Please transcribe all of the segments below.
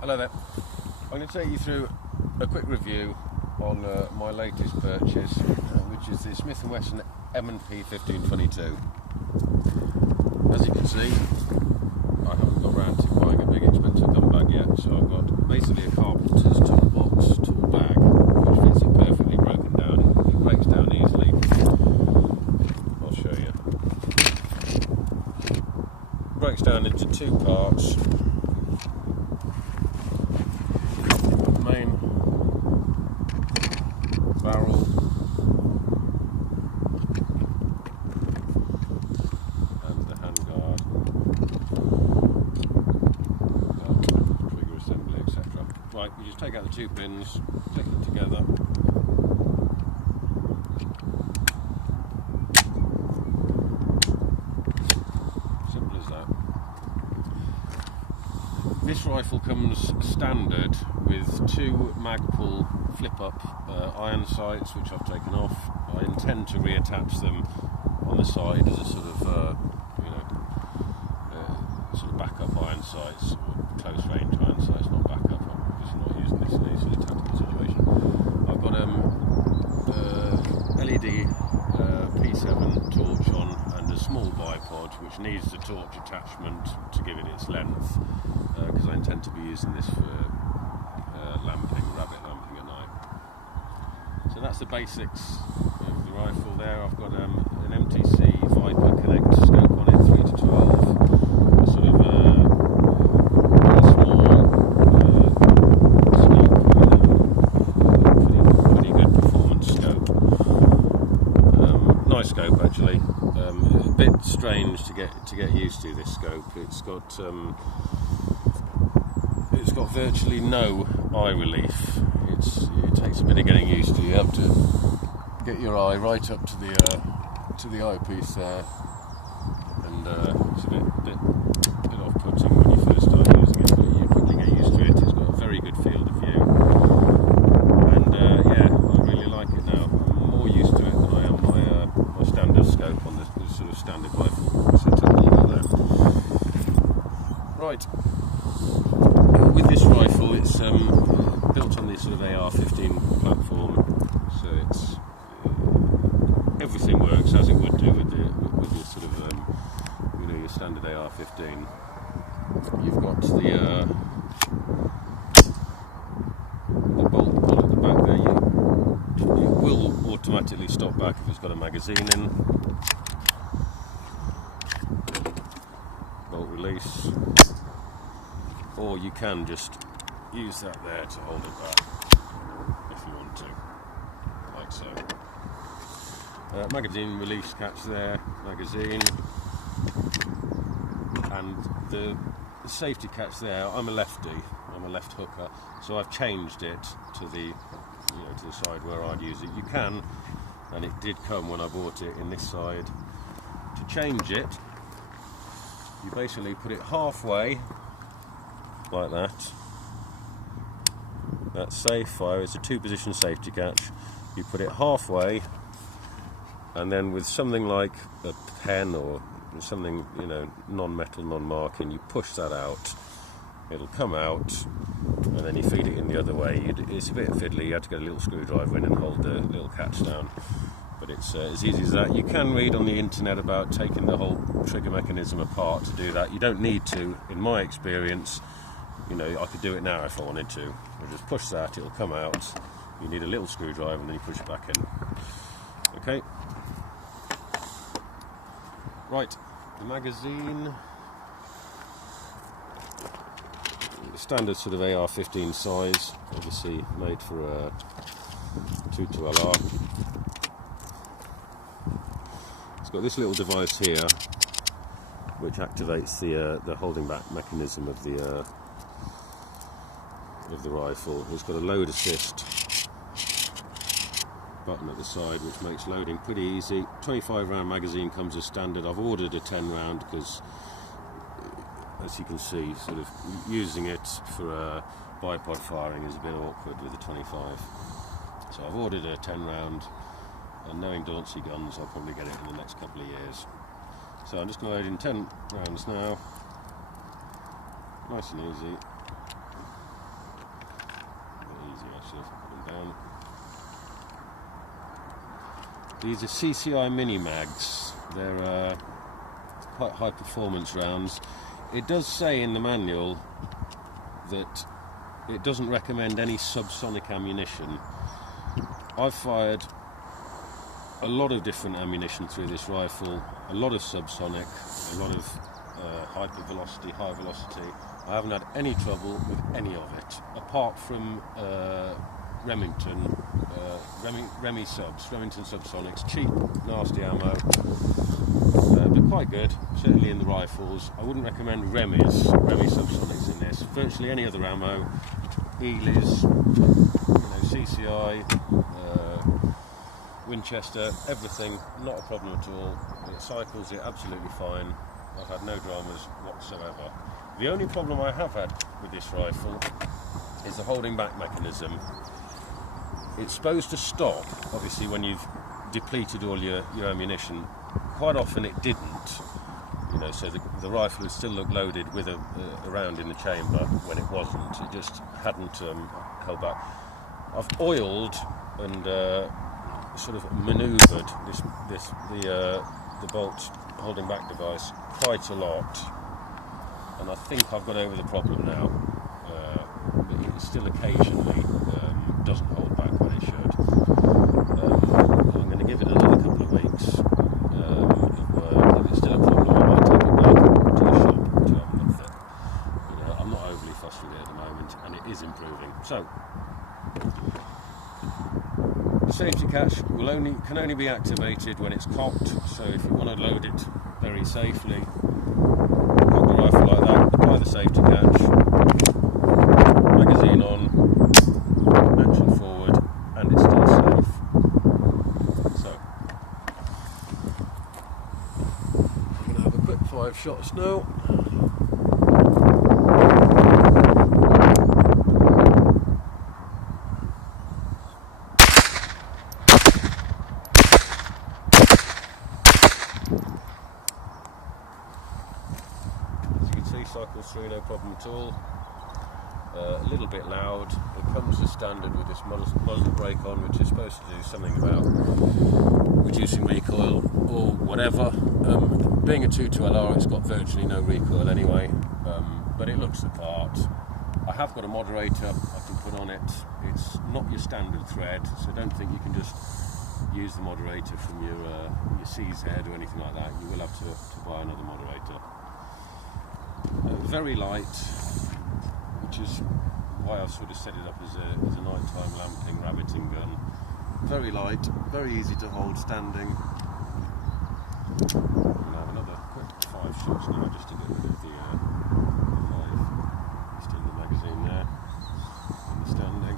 Hello there. I'm going to take you through a quick review on my latest purchase, which is the Smith Wesson M&P 1522. As you can see, I haven't got round to buying a big expensive gun bag yet, so I've got basically a carpenter's toolbox tool bag, which fits it perfectly broken down. It breaks down easily. I'll show you. It breaks down into two parts. Main barrel and the handguard, trigger assembly, etc. Right, you just take out the two pins, click them together. Simple as that. This rifle comes standard with two Magpul flip-up iron sights, which I've taken off. I intend to reattach them on the side as a sort of, sort of backup iron sights, or close range iron sights, not backup. I'm obviously not using this in any sort of tactical situation. I've got LED P7 torch on and a small bipod, which needs the torch attachment to give it its length, because I intend to be using this for rabbit lamping at night. So that's the basics of the rifle there. I've got an MTC Viper Connect scope on it, 3 to 12, a sort of very small scope, pretty good performance scope. Nice scope actually. A bit strange to get used to this scope. It's got virtually no eye relief. It takes a bit of getting used to. You have to get your eye right up to the eyepiece there, and it's a bit off-putting when you first start using it, but you quickly get used to it. It's got a very good field of view, and yeah, I really like it now. I'm more used to it than I am my standard scope on the sort of standard rifle setup there. Right. With this rifle, it's built on the sort of AR-15 platform, so it's everything works as it would do with the sort of your standard AR-15. You've got the bolt pull at the back there. You will automatically stop back if it's got a magazine in. Bolt release. Or you can just use that there to hold it back if you want to, like so. Magazine release catch there, magazine, and the safety catch there. I'm a lefty, I'm a left hooker, so I've changed it to the to the side where I'd use it. You can, and it did come when I bought it in this side. To change it, you basically put it halfway. Like that. That's safe fire. It's a two-position safety catch. You put it halfway, and then with something like a pen or something, non-metal, non-marking, you push that out. It'll come out, and then you feed it in the other way. It's a bit fiddly. You have to get a little screwdriver in and hold the little catch down. But it's as easy as that. You can read on the internet about taking the whole trigger mechanism apart to do that. You don't need to, in my experience. I could do it now if I wanted to. I just push that, it'll come out. You need a little screwdriver and then you push it back in. Okay. Right, the magazine. The standard sort of AR-15 size, obviously made for a 2-LR. It's got this little device here, which activates the holding back mechanism of the rifle. It's got a load assist button at the side, which makes loading pretty easy. 25 round magazine comes as standard. I've ordered a 10 round because, as you can see, sort of using it for bipod firing is a bit awkward with a 25. So I've ordered a 10 round, and knowing Dauncey guns, I'll probably get it in the next couple of years. So I'm just going to load in 10 rounds now. Nice and easy. so put them down. These are CCI mini mags. They're quite high performance rounds. It does say in the manual that it doesn't recommend any subsonic ammunition. I've fired a lot of different ammunition through this rifle, a lot of subsonic, a lot of hyper velocity, high velocity. I haven't had any trouble with any of it, apart from Remington subsonics, cheap, nasty ammo. They're quite good, certainly in the rifles. I wouldn't recommend Remy subsonics in this. Virtually any other ammo, Ely's, CCI, Winchester, everything, not a problem at all. It cycles it absolutely fine. I've had no dramas whatsoever. The only problem I have had with this rifle is the holding back mechanism. It's supposed to stop, obviously, when you've depleted all your ammunition. Quite often it didn't, so the rifle would still look loaded with a round in the chamber when it wasn't. It just hadn't held back. I've oiled and sort of manoeuvred the bolt holding back device quite a lot, and I think I've got over the problem now. But it still occasionally doesn't hold back when it should. I'm going to give it another couple of weeks. If it's still a problem, I might take it back to the shop to have a look at it. I'm not overly fussed with it at the moment, and it is improving. So the safety catch can only be activated when it's cocked. So if you want to load it very safely, cock the rifle like that, apply the safety catch, magazine on, action forward, and it's still safe. So I'm going to have a quick 5 shots now. Cycles through no problem at all. A little bit loud. It comes as standard with this muzzle brake on, which is supposed to do something about reducing recoil or whatever. Being a 2.2 LR, it's got virtually no recoil anyway, but it looks the part. I have got a moderator I can put on it. It's not your standard thread, so don't think you can just use the moderator from your CZ or anything like that. You will have to buy another moderator. Very light, which is why I've sort of set it up as a nighttime lamping, rabbiting gun. Very light, very easy to hold standing. We'll have another quick 5 shots now just to get rid of the 5 still in the magazine there, and the standing.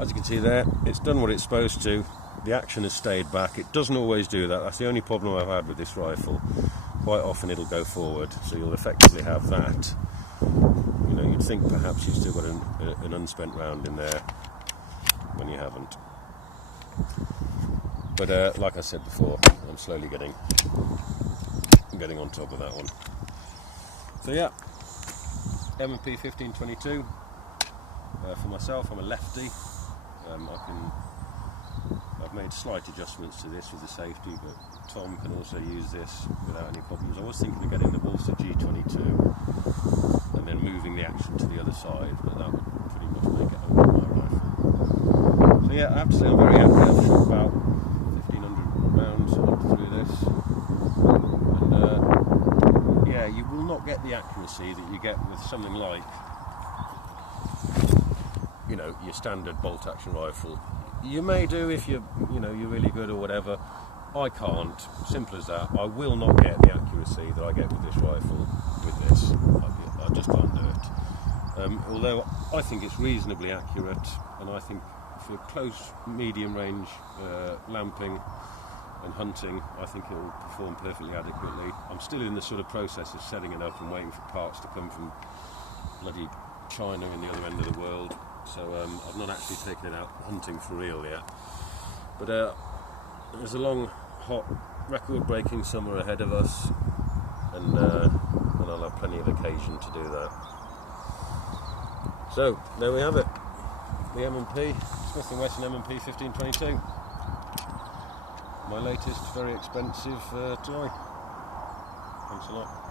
As you can see there, it's done what it's supposed to. The action has stayed back. It doesn't always do that. That's the only problem I've had with this rifle. Quite often it'll go forward, so you'll effectively have that. You'd think perhaps you've still got an unspent round in there when you haven't. But like I said before, I'm slowly getting on top of that one. So yeah, M&P 1522. For myself, I'm a lefty. I've made slight adjustments to this with the safety, but Tom can also use this without any problems. I was thinking of getting the Walther G22 and then moving the action to the other side, but that would pretty much make it over my rifle. So yeah, I have to say I'm very happy. I've shot about 1,500 rounds through this, and yeah, you will not get the accuracy that you get with something like your standard bolt action rifle. You may do if you're really good or whatever. I can't. Simple as that. I will not get the accuracy that I get with this rifle with this. I just can't do it. Although I think it's reasonably accurate, and I think for close medium range lamping and hunting, I think it will perform perfectly adequately. I'm still in the sort of process of setting it up and waiting for parts to come from bloody China in the other end of the world. So I've not actually taken it out hunting for real yet. But there's a long hot, record-breaking summer ahead of us, and I'll have plenty of occasion to do that. So there we have it, the M&P, Smith Wesson M&P 1522. My latest, very expensive toy. Thanks a lot.